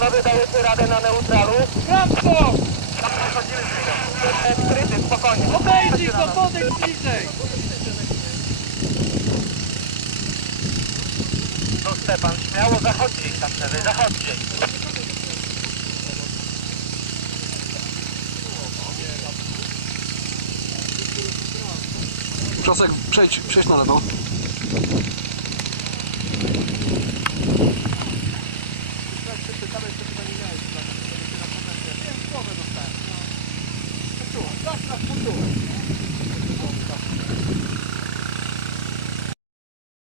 radę na neutralu. Chwilą. Skryty, spokojnie. Obejdź go, podejdź bliżej! No Stefan, śmiało zachodźcie ich tam szerzej, zachodźcie. Czosek, przejdź, przejdź na lewo. Ні, слово достатньо. Що, так нас будує.